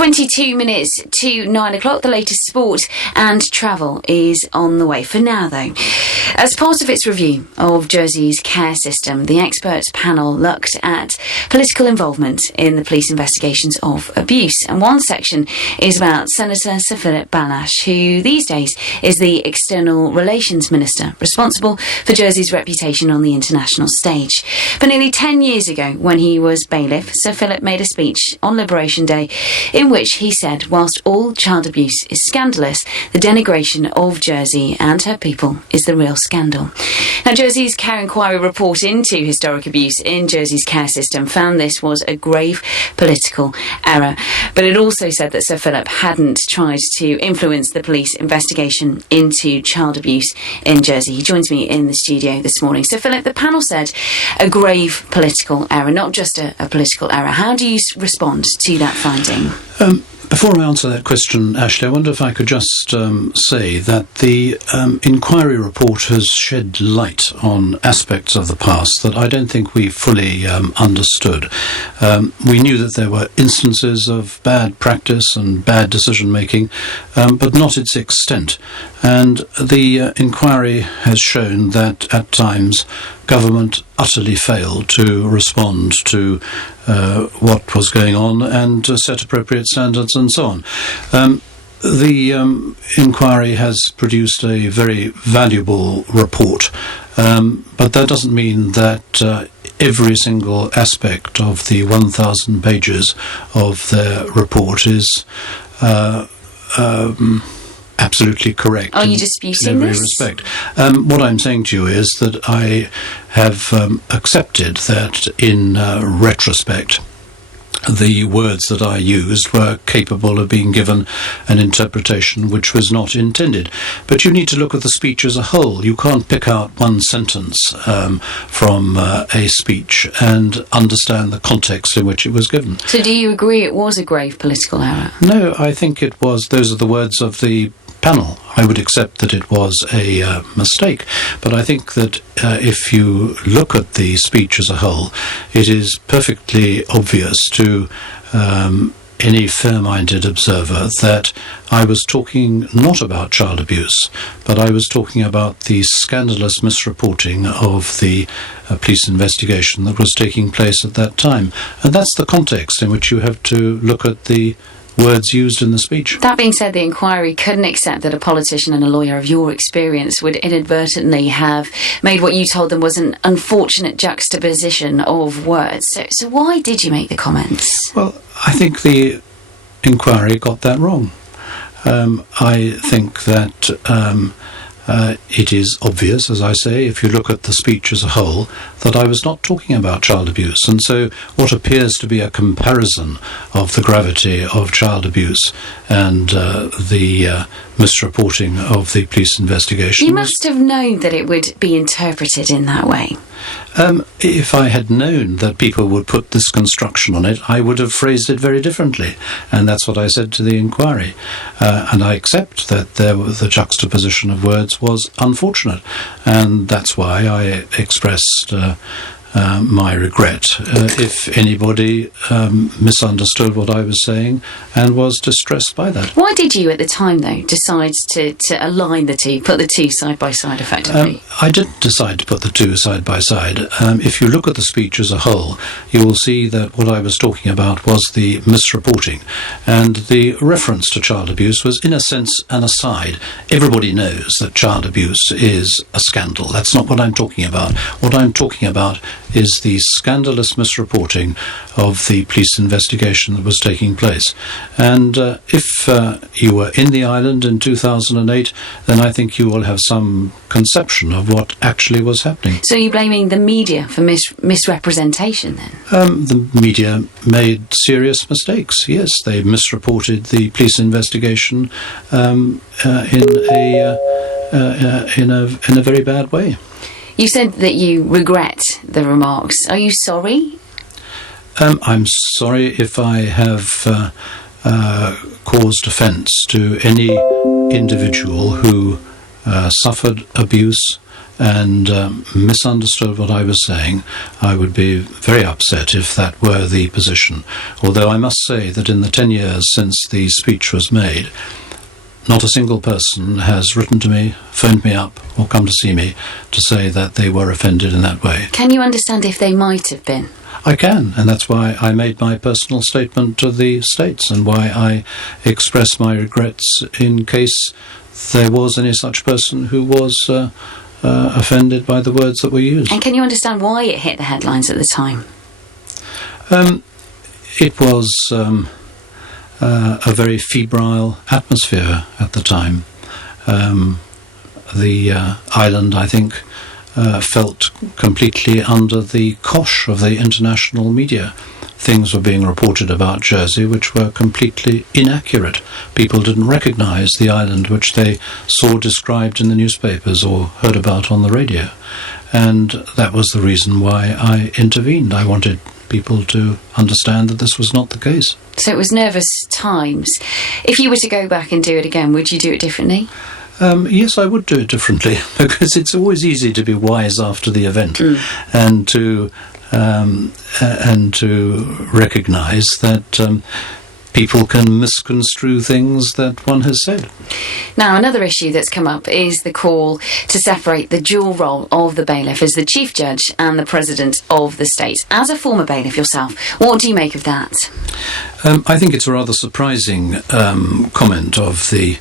22 minutes to 9 o'clock. The latest sport and travel is on the way. For now, though, as part of its review of Jersey's care system, the expert panel looked at political involvement in the police investigations of abuse. And one section is about Senator Sir Philip Bailhache, who these days is the External Relations Minister, responsible for Jersey's reputation on the international stage. But nearly 10 years ago, when he was bailiff, Sir Philip made a speech on Liberation Day in which he said, whilst all child abuse is scandalous, the denigration of Jersey and her people is the real scandal. Now, Jersey's Care Inquiry report into historic abuse in Jersey's care system found this was a grave political error. But it also said that Sir Philip hadn't tried to influence the police investigation into child abuse in Jersey. He joins me in the studio this morning. Sir Philip, the panel said a grave political error, not just a political error. How do you respond to that finding? Before I answer that question, Ashley, I wonder if I could just say that the inquiry report has shed light on aspects of the past that I don't think we fully understood. We knew that there were instances of bad practice and bad decision-making, but not its extent. And the inquiry has shown that at times government utterly failed to respond to what was going on and set appropriate standards and so on. The inquiry has produced a very valuable report, but that doesn't mean that every single aspect of the 1,000 pages of their report is absolutely correct. Are you disputing in every this? respect. What I'm saying to you is that I have accepted that in retrospect the words that I used were capable of being given an interpretation which was not intended. But you need to look at the speech as a whole. You can't pick out one sentence from a speech and understand the context in which it was given. So do you agree it was a grave political error? No, I think it was. Those are the words of the panel. I would accept that it was a mistake, but I think that if you look at the speech as a whole, it is perfectly obvious to any fair-minded observer that I was talking not about child abuse, but I was talking about the scandalous misreporting of the police investigation that was taking place at that time. And that's the context in which you have to look at the words used in the speech. That being said, the inquiry couldn't accept that a politician and a lawyer of your experience would inadvertently have made what you told them was an unfortunate juxtaposition of words. So why did you make the comments? Well, I think the inquiry got that wrong. I think that it is obvious, as I say, if you look at the speech as a whole, that I was not talking about child abuse. And so what appears to be a comparison of the gravity of child abuse and the misreporting of the police investigation. You must have known that it would be interpreted in that way. If I had known that people would put this construction on it, I would have phrased it very differently. And that's what I said to the inquiry. And I accept that the juxtaposition of words was unfortunate. And that's why I expressed my regret if anybody misunderstood what I was saying and was distressed by that. Why did you, at the time, though, decide to align the two, put the two side by side effectively? I didn't decide to put the two side by side. If you look at the speech as a whole, you will see that what I was talking about was the misreporting. And the reference to child abuse was, in a sense, an aside. Everybody knows that child abuse is a scandal. That's not what I'm talking about. What I'm talking about is the scandalous misreporting of the police investigation that was taking place. And if you were in the island in 2008, then I think you will have some conception of what actually was happening. So you're blaming the media for misrepresentation then? The media made serious mistakes, yes. They misreported the police investigation in a very bad way. You said that you regret the remarks. Are you sorry? I'm sorry if I have caused offence to any individual who suffered abuse and misunderstood what I was saying, I would be very upset if that were the position. Although I must say that in the 10 years since the speech was made, not a single person has written to me, phoned me up, or come to see me to say that they were offended in that way. Can you understand if they might have been? I can, and that's why I made my personal statement to the States and why I expressed my regrets in case there was any such person who was offended by the words that were used. And can you understand why it hit the headlines at the time? It was a very febrile atmosphere at the time. The island, I think, felt completely under the cosh of the international media. Things were being reported about Jersey which were completely inaccurate. People didn't recognise the island which they saw described in the newspapers or heard about on the radio. And that was the reason why I intervened. I wanted people to understand that this was not the case. So it was nervous times. If you were to go back and do it again, would you do it differently? Yes, I would do it differently, because it's always easy to be wise after the event and to recognise that people can misconstrue things that one has said. Now, another issue that's come up is the call to separate the dual role of the bailiff as the chief judge and the president of the state. As a former bailiff yourself, what do you make of that? I think it's a rather surprising comment of the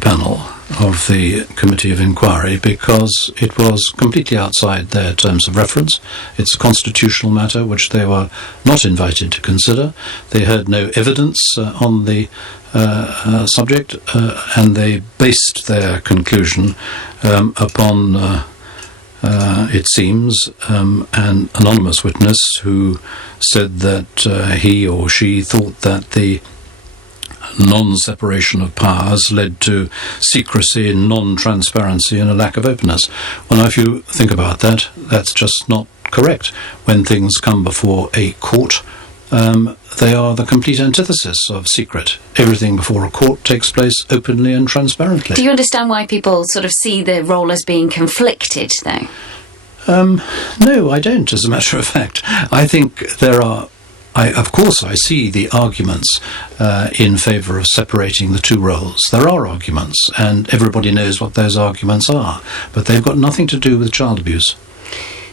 panel of the Committee of Inquiry, because it was completely outside their terms of reference. It's a constitutional matter which they were not invited to consider. They heard no evidence on the subject, and they based their conclusion upon, it seems, an anonymous witness who said that he or she thought that the non-separation of powers led to secrecy, non-transparency and a lack of openness. Well, now, if you think about that, that's just not correct. When things come before a court, they are the complete antithesis of secret. Everything before a court takes place openly and transparently. Do you understand why people sort of see the role as being conflicted, though? No, I don't, as a matter of fact. I think there are... Of course, I see the arguments in favour of separating the two roles. There are arguments, and everybody knows what those arguments are, but they've got nothing to do with child abuse.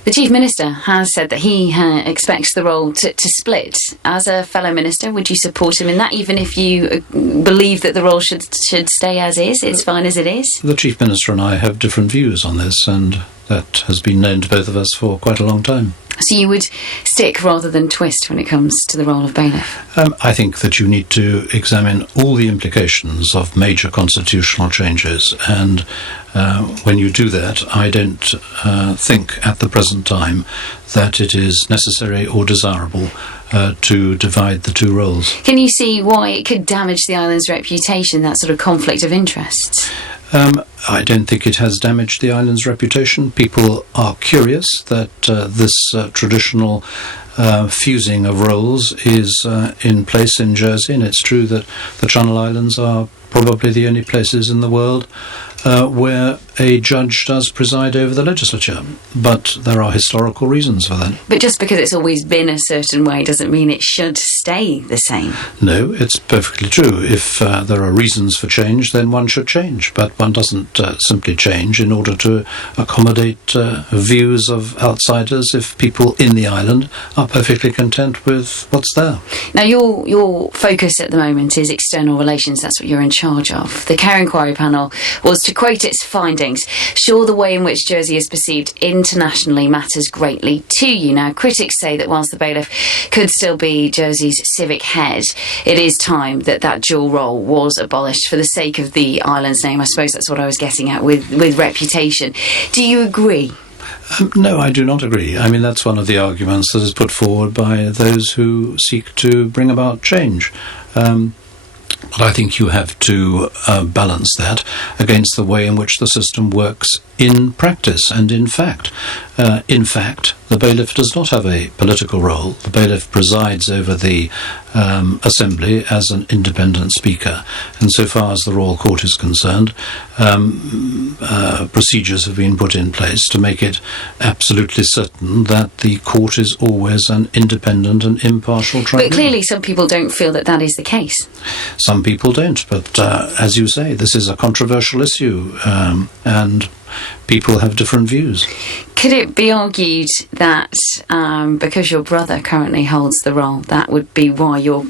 The Chief Minister has said that he expects the role to split. As a fellow minister, would you support him in that, even if you believe that the role should stay as is? It's fine as it is? The Chief Minister and I have different views on this, and that has been known to both of us for quite a long time. So you would stick rather than twist when it comes to the role of bailiff? I think that you need to examine all the implications of major constitutional changes, and when you do that, I don't think at the present time that it is necessary or desirable to divide the two roles. Can you see why it could damage the island's reputation, that sort of conflict of interests? I don't think it has damaged the island's reputation. People are curious that this traditional fusing of roles is in place in Jersey, and it's true that the Channel Islands are probably the only places in the world where a judge does preside over the legislature, but there are historical reasons for that. But just because it's always been a certain way doesn't mean it should stay the same. No, it's perfectly true. If there are reasons for change, then one should change, but one doesn't simply change in order to accommodate views of outsiders if people in the island are perfectly content with what's there. Now, your focus at the moment is external relations. That's what you're in charge of. The Care Inquiry Panel was, to quote its findings, sure, the way in which Jersey is perceived internationally matters greatly to you. Now, critics say that whilst the bailiff could still be Jersey's civic head, it is time that that dual role was abolished for the sake of the island's name. I suppose that's what I was getting at with reputation. Do you agree? No, I do not agree. I mean, that's one of the arguments that is put forward by those who seek to bring about change. But I think you have to balance that against the way in which the system works in practice and in fact. In fact, The bailiff does not have a political role. The bailiff presides over the Assembly as an independent speaker, and so far as the Royal Court is concerned, procedures have been put in place to make it absolutely certain that the court is always an independent and impartial tribunal. But clearly some people don't feel that that is the case. Some people don't, but as you say, this is a controversial issue, and people have different views. Could it be argued that because your brother currently holds the role, that would be why you're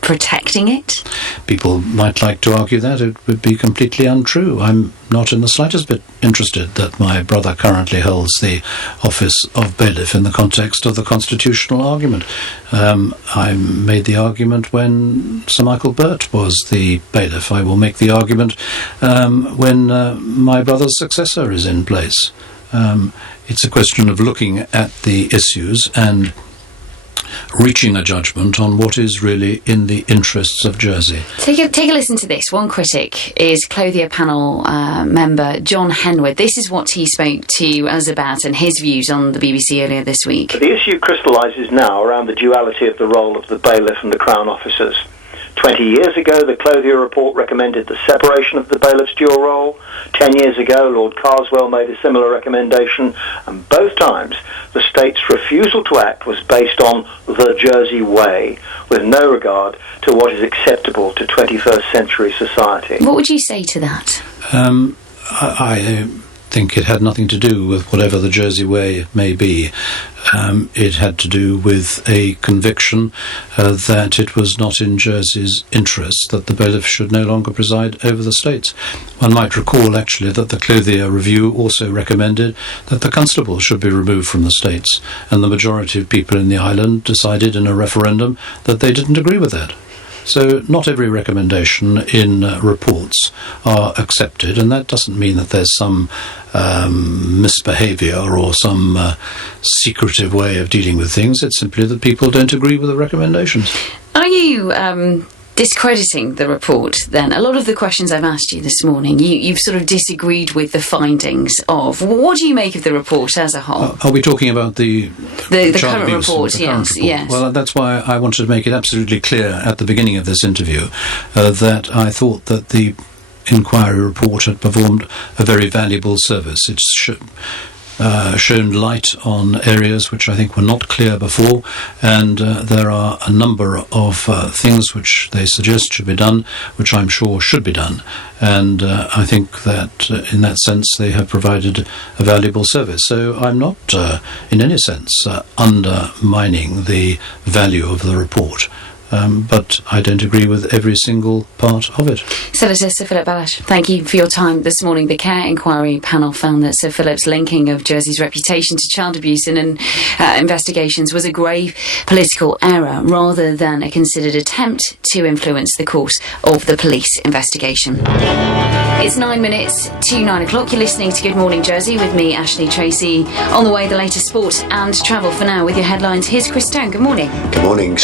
protecting it? People might like to argue that. It would be completely untrue. I'm not in the slightest bit interested that my brother currently holds the office of bailiff in the context of the constitutional argument. I made the argument when Sir Michael Burt was the bailiff. I will make the argument when my brother's successor is in place. It's a question of looking at the issues and reaching a judgment on what is really in the interests of Jersey. Take a listen to this. One critic is Clothier Panel member John Henwood. This is what he spoke to us about and his views on the BBC earlier this week. The issue crystallises now around the duality of the role of the bailiff and the Crown officers. 20 years ago, the Clothier report recommended the separation of the bailiff's dual role. 10 years ago, Lord Carswell made a similar recommendation, and both times the state's refusal to act was based on the Jersey way, with no regard to what is acceptable to 21st century society. What would you say to that? I think it had nothing to do with whatever the Jersey way may be. It had to do with a conviction that it was not in Jersey's interest that the bailiff should no longer preside over the states. One might recall, actually, that the Clothier Review also recommended that the constable should be removed from the states, and the majority of people in the island decided in a referendum that they didn't agree with that. So not every recommendation in reports are accepted, and that doesn't mean that there's some misbehaviour or some secretive way of dealing with things. It's simply that people don't agree with the recommendations. Are you discrediting the report then? A lot of the questions I've asked you this morning, you've sort of disagreed with the findings of. What do you make of the report as a whole? Are we talking about the current report? Yes. Well, that's why I wanted to make it absolutely clear at the beginning of this interview that I thought that the inquiry report had performed a very valuable service. It's shown light on areas which I think were not clear before, and there are a number of things which they suggest should be done, which I'm sure should be done, and I think that in that sense they have provided a valuable service. So I'm not in any sense undermining the value of the report. But I don't agree with every single part of it. Solicitor Sir Philip Bailhache, thank you for your time this morning. The Care Inquiry panel found that Sir Philip's linking of Jersey's reputation to child abuse in investigations was a grave political error rather than a considered attempt to influence the course of the police investigation. It's 9 minutes to 9 o'clock. You're listening to Good Morning Jersey with me, Ashley Tracy. On the way, the latest sport and travel. For now, with your headlines, here's Chris Stone. Good morning. Good morning.